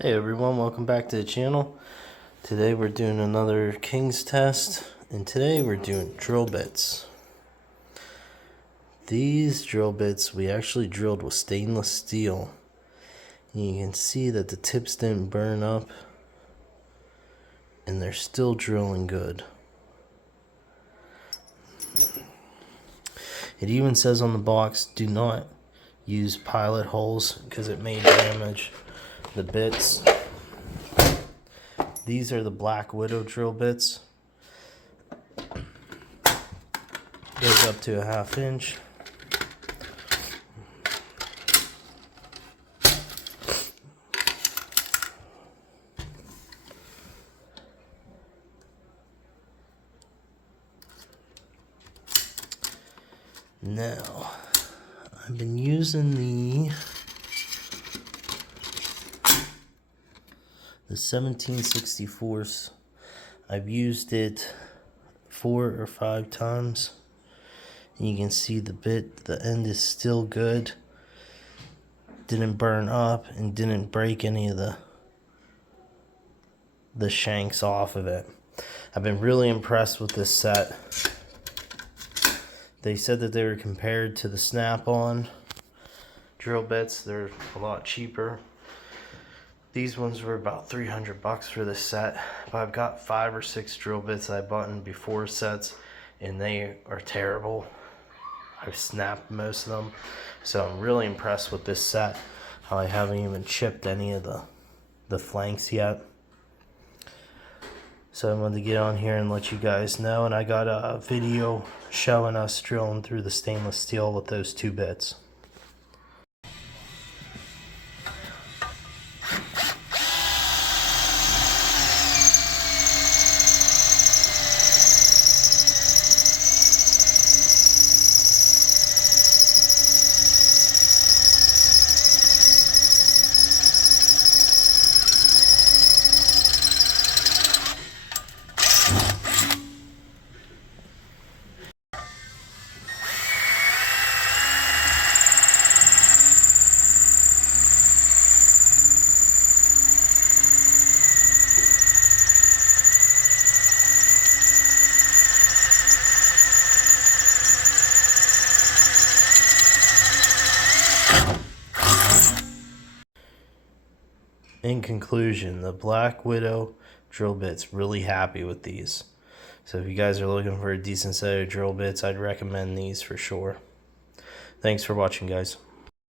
Hey everyone, welcome back to the channel. Today we're doing another King's test, and today we're doing drill bits. These drill bits we actually drilled with stainless steel. And you can see that the tips didn't burn up and they're still drilling good. It even says on the box, do not use pilot holes because it may damage the bits. These are the Black Widow drill bits. Goes up to a 1/2 inch. Now, I've been using the 1764s. I've used it 4 or 5 times. And you can see the end is still good. Didn't burn up and didn't break any of the shanks off of it. I've been really impressed with this set. They said that they were compared to the Snap-on drill bits. They're a lot cheaper. These ones were about 300 bucks for this set, but I've got 5 or 6 drill bits I bought in before sets, and they are terrible. I've snapped most of them, so I'm really impressed with this set. How I haven't even chipped any of the flanks yet. So I wanted to get on here and let you guys know, and I got a video showing us drilling through the stainless steel with those 2 bits. In conclusion, the Black Widow drill bits, really happy with these. So if you guys are looking for a decent set of drill bits, I'd recommend these for sure. Thanks for watching, guys.